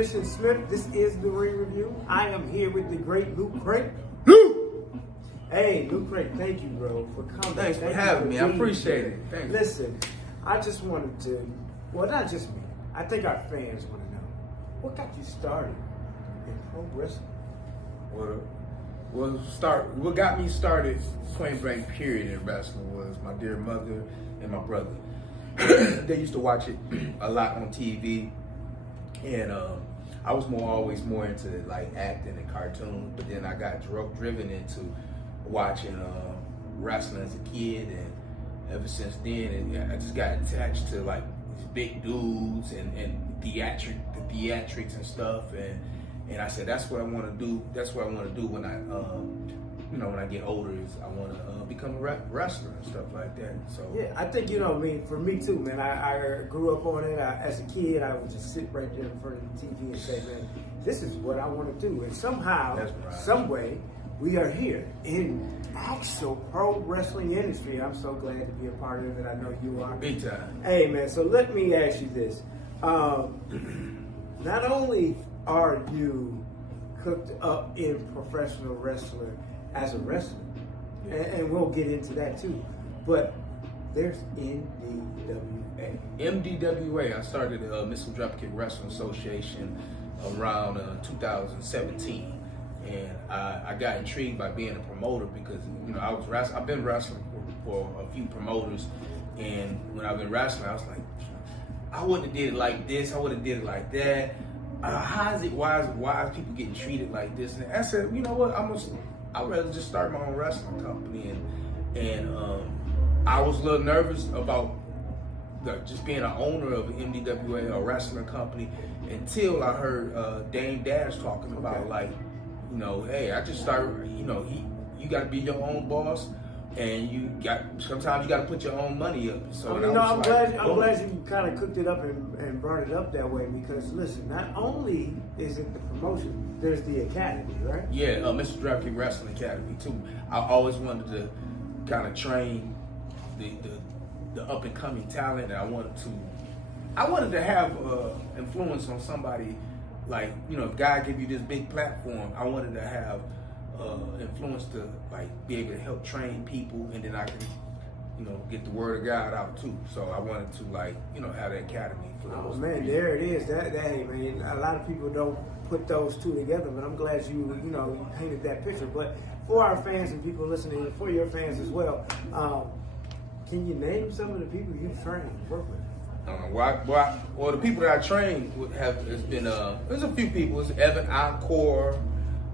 Mission Smith. This is the Ring Review. I am here with the great Luke Craig. Hey, Luke Craig, thank you, bro, for coming. Thanks for having me. I appreciate it. Thanks. Listen, I just wanted to, well, not just me. I think our fans want to know, what got you started in pro wrestling? What got me started, point blank period, in wrestling was my dear mother and my brother. They used to watch it a lot on TV, and I was always more into like acting and cartoons. But then I got driven into watching wrestling as a kid, and ever since then, I just got attached to like these big dudes and theatrics and stuff, and I said that's what I want to do. That's what I want to do when I when I get older, is I want to become a wrestler and stuff like that. So yeah, I think I mean, for me too, man. I grew up on it. As a kid, I would just sit right there in front of the TV and say, man, this is what I want to do. And somehow, some way, we are here in actual pro wrestling industry. I'm so glad to be a part of it. I know you are. Big time. Hey, man. So let me ask you this: not only are you cooked up in professional wrestler as a wrestler, and we'll get into that too, but there's NDWA. MDWA, I started the Mr. Dropkick Wrestling Association around 2017, and I got intrigued by being a promoter because I've been wrestling for a few promoters, and when I've been wrestling, I was like, I wouldn't have did it like this, I would have did it like that. Why is people getting treated like this? And I said, you know what, I'd rather just start my own wrestling company, and I was a little nervous about just being an owner of an MDWA, a wrestling company, until I heard Dame Dash talking about hey, I just started, you got to be your own boss, and sometimes you got to put your own money up. So I'm glad you kind of cooked it up and brought it up that way, because listen, not only is it the promotion, there's the academy, right? Yeah, Mr. Dropkick Wrestling Academy too. I always wanted to kind of train the up and coming talent, and I wanted to have influence on somebody. Like, if God gave you this big platform, I wanted to have influence to be able to help train people, and then I can get the word of God out too. So I wanted to have the academy for those. Oh man, there it is. That hey man, a lot of people don't put those two together, but I'm glad you painted that picture. But for our fans and people listening, and for your fans as well, can you name some of the people you've trained and worked with? Well, the people that I trained has been there's a few people. It's Evan Encore,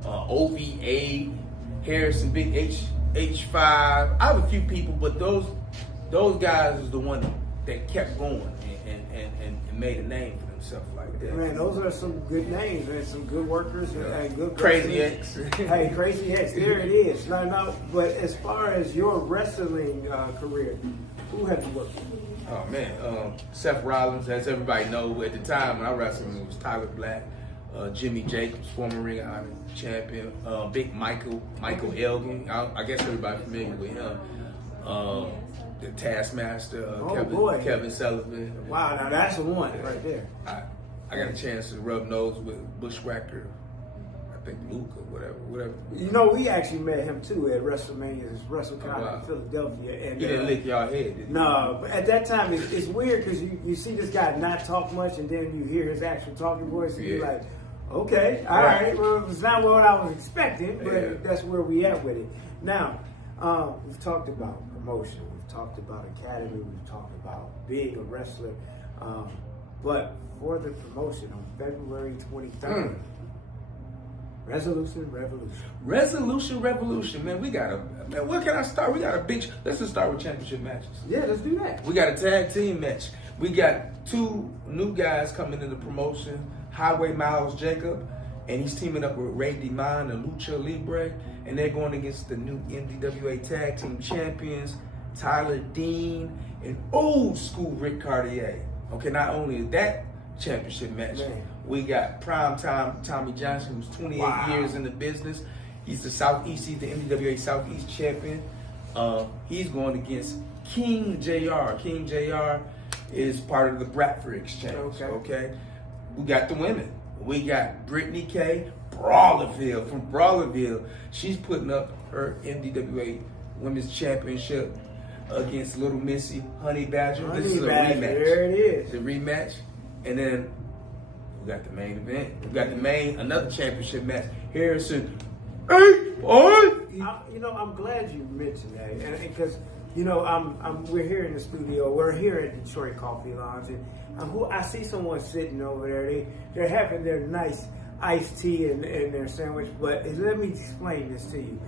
OVA, Harrison, Big H5. I have a few people, but those guys is the one that kept going and made a name for themselves like that. Man, those are some good names, man. Some good workers and good Crazy X. Hey, Crazy X, there it is. No, but as far as your wrestling career, who have you worked with? Oh man, Seth Rollins, as everybody knows, at the time when I wrestled, it was Tyler Black, Jimmy Jacobs, former Ring of Honor champion, Big Michael Elgin. I guess everybody familiar with him. The Taskmaster, Kevin Sullivan. Wow, now that's the one right there. I got a chance to rub nose with Bushwhacker, I think Luke or whatever. We actually met him too at WrestleMania's WrestleCon in Philadelphia. And he didn't lick y'all head, did he? No, but at that time it's weird because you see this guy not talk much, and then you hear his actual talking voice, and you're like, okay, all right. Well, it's not what I was expecting, but that's where we at with it. Now, we've talked about promotion, we've talked about academy, we've talked about being a wrestler, but for the promotion on February 23rd. Resolution Revolution. Man, where can I start? Let's just start with championship matches. Yeah, let's do that. We got a tag team match. We got two new guys coming in the promotion. Highway Miles Jacob, and he's teaming up with Ray DeMond and Lucha Libre, and they're going against the new MDWA tag team champions, Tyler Dean and old school Rick Cartier. Okay, not only that championship match, we got primetime Tommy Johnson, who's 28 years in the business. He's the MDWA Southeast champion. He's going against King JR. King JR is part of the Bradford Exchange. Okay. We got the women. We got Brittany K. Brawlerville from Brawlerville. She's putting up her MDWA Women's Championship against Little Missy Honey Badger. This is a rematch. There it is. The rematch. And then we got the main event. We got another championship match. Harrison. Hey, boy! I'm glad you mentioned that, because we're here in the studio. We're here at Detroit Coffee Lounge, and I see someone sitting over there. They're having their nice iced tea and their sandwich. But let me explain this to you.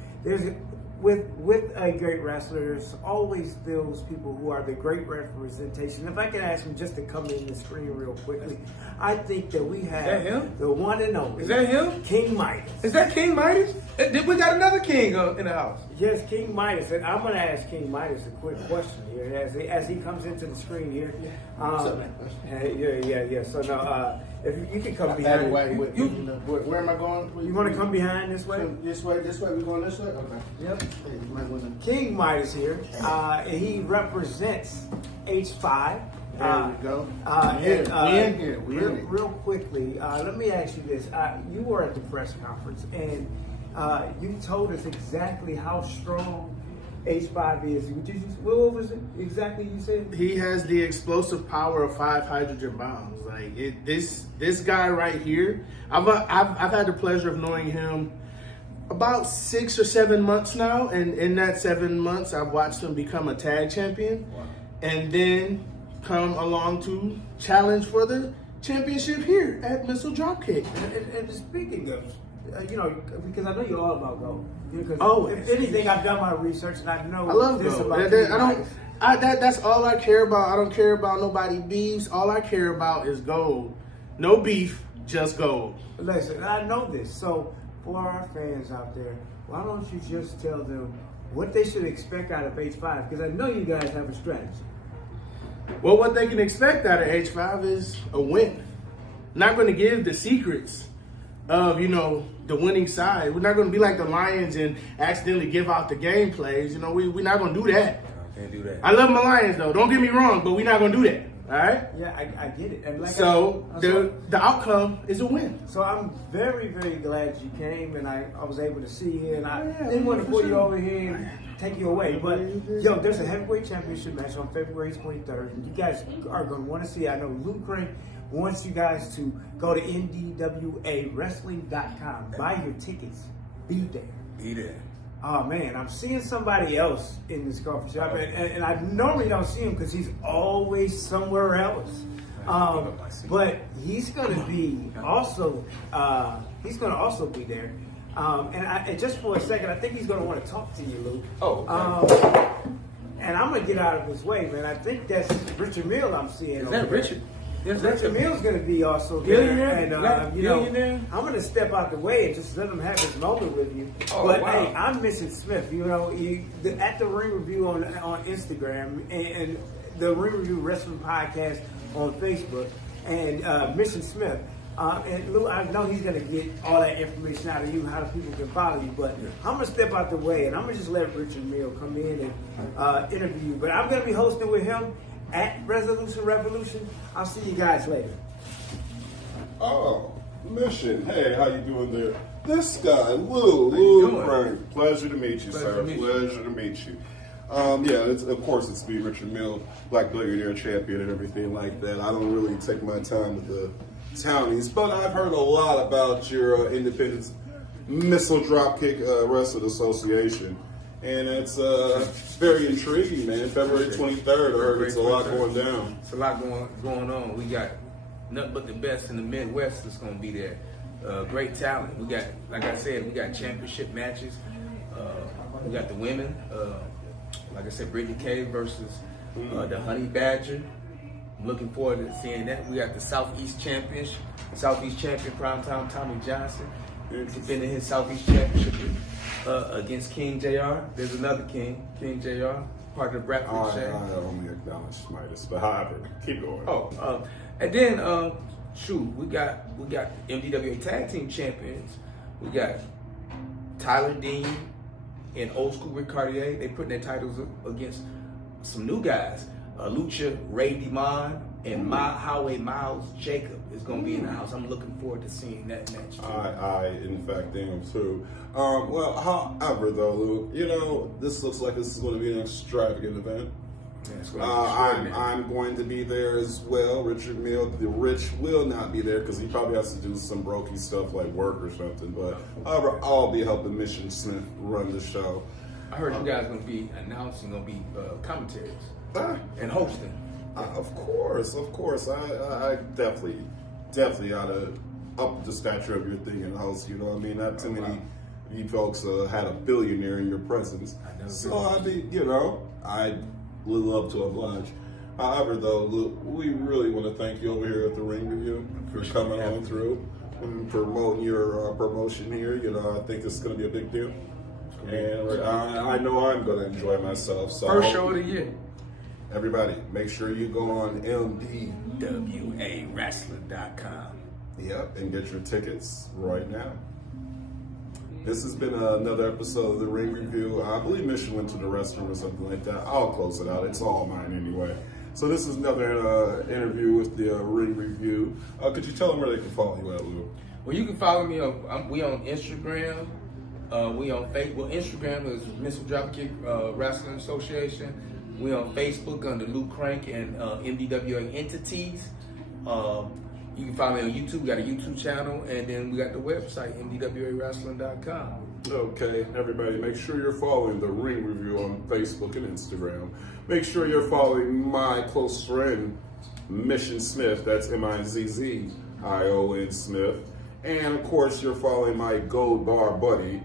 With a great wrestler, there's always those people who are the great representation. If I could ask him just to come in the screen real quickly, I think that we have the one and only. Is that him? King Midas. Is that King Midas? We got another king in the house. Yes, King Midas. And I'm going to ask King Midas a quick question here as he comes into the screen here. Yeah. So now, if you can come behind. Where am I going? You want to come behind this way? This way. We're going this way. Okay. Yep. Hey, you might wanna... King Midas here. He represents H5. There we go. We in here. Real quickly, let me ask you this. You were at the press conference, and you told us exactly how strong H5 is. What was it exactly you said? He has the explosive power of 5 hydrogen bombs. Like this guy right here. I've had the pleasure of knowing him about 6 or 7 months now, and in that 7 months, I've watched him become a tag champion, and then come along to challenge for the championship here at Missile Dropkick. And speaking of, because I know you're all about gold. If Always. anything, I've done my research and I know I love this gold. about That's all I care about. I don't care about nobody beefs. All I care about is gold. No beef, just gold. Listen, I know this. So for our fans out there, why don't you just tell them what they should expect out of H5? Because I know you guys have a strategy. Well, what they can expect out of H5 is a win. Not going to give the secrets of, the winning side. We're not going to be like the Lions and accidentally give out the game plays. We're not going to do that. Can't do that. I love my Lions, though. Don't get me wrong, but we're not going to do that. All right? Yeah, I get it. And the outcome is a win. So I'm very, very glad you came, and I was able to see you, and I didn't want to pull you over here and take you away. But, there's a heavyweight championship match on February 23rd, and you guys are going to want to see it. I know Luke Crane wants you guys to go to ndwawrestling.com. Buy your tickets. Be there. Be there. Oh man, I'm seeing somebody else in this coffee shop, and I normally don't see him because he's always somewhere else. But he's going to be also. He's going to also be there. And just for a second, I think he's going to want to talk to you, Luke. Oh. And I'm going to get out of his way, man. I think that's Richard Mill I'm seeing. Is that Richard? Yes, Richard Mill's going to be also there. Billionaire? And I'm going to step out the way and just let him have his moment with you. But hey, I'm Mrs. Smith. At the Ring Review on Instagram and the Ring Review Wrestling Podcast on Facebook, and Mrs. Smith. And Lou, I know he's going to get all that information out of you, how the people can follow you, but I'm going to step out the way, and I'm going to just let Richard Mill come in and interview you. But I'm going to be hosting with him at Resolution Revolution. I'll see you guys later. Oh, Mission. Hey, how you doing there? This guy, Lou Frank. Pleasure to meet you, sir. Pleasure to meet you. Of course it's me, Richard Mill, Black Billionaire Champion and everything like that. I don't really take my time with the townies, but I've heard a lot about your independent Missile Dropkick Wrestling Association. And it's very intriguing, man. February 23rd, I heard it's a lot going down. It's a lot going on. We got nothing but the best in the Midwest that's going to be there. Great talent. We got, like I said, we got championship matches. We got the women. Like I said, Brittany K versus the Honey Badger. I'm looking forward to seeing that. We got the Southeast champion Primetime Tommy Johnson defending his Southeast Championship against King JR. There's another King JR, part of the Bradford Shane. I only acknowledge Midas, but however, keep going. And then we got MDWA Tag Team Champions. We got Tyler Dean and Old School Rick Cartier. They putting their titles up against some new guys. Lucha Ray Demond And Highway Miles Jacob is going to be in the house. I'm looking forward to seeing that match too. I in fact am too. Well, however though, Luke, you know, this looks like this is going to be an extravagant event. I'm going to be there as well. Richard Mill, the Rich, will not be there because he probably has to do some brokey stuff like work or something. But however, I'll be helping Mission Smith run the show. I heard you guys going to be announcing, going to be commentaries and hosting. Of course. I definitely ought to up the stature of your thing in the house. You know what I mean? Not too many you folks had a billionaire in your presence. So I mean, you know, I would love to oblige. However, though, we really want to thank you over here at the Ring Review for coming on through and promoting your promotion here. You know, I think this is going to be a big deal. And I know I'm going to enjoy myself. So first show of the year. Everybody, make sure you go on MDWAWrestling.com. Yep, and get your tickets right now. This has been another episode of the Ring Review. I believe Mission went to the restroom or something like that. I'll close it out. It's all mine anyway. So this is another interview with the Ring Review. Could you tell them where they can follow you at, Lou? Well, you can follow me on. We on Instagram. We on Facebook. Instagram is Mr. Dropkick Wrestling Association. We on Facebook under Luke Crank and MDWA Entities. You can follow me on YouTube. We got a YouTube channel, and then we got the website MDWAWrestling.com. Okay, everybody, make sure you're following the Ring Review on Facebook and Instagram. Make sure you're following my close friend Mission Smith. That's MIZZION Smith, and of course, you're following my Gold Bar buddy,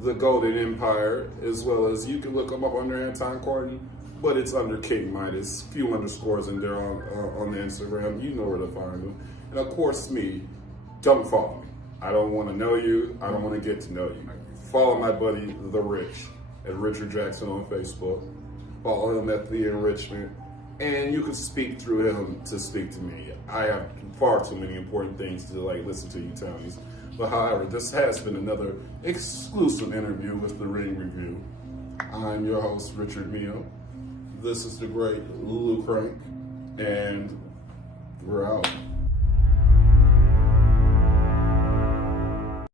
the Golden Empire, as well as you can look him up under Anton Corden. But it's under King Midas, few underscores in there on the Instagram. You know where to find them. And of course me, don't follow me. I don't want to know you. I don't want to get to know you. Follow my buddy, The Rich, at Richard Jackson on Facebook. Follow him at The Enrichment. And you can speak through him to speak to me. I have far too many important things to listen to you townies. But however, this has been another exclusive interview with the Ring Review. I'm your host, Richard Mio. This is the great Lulu Crank, and we're out.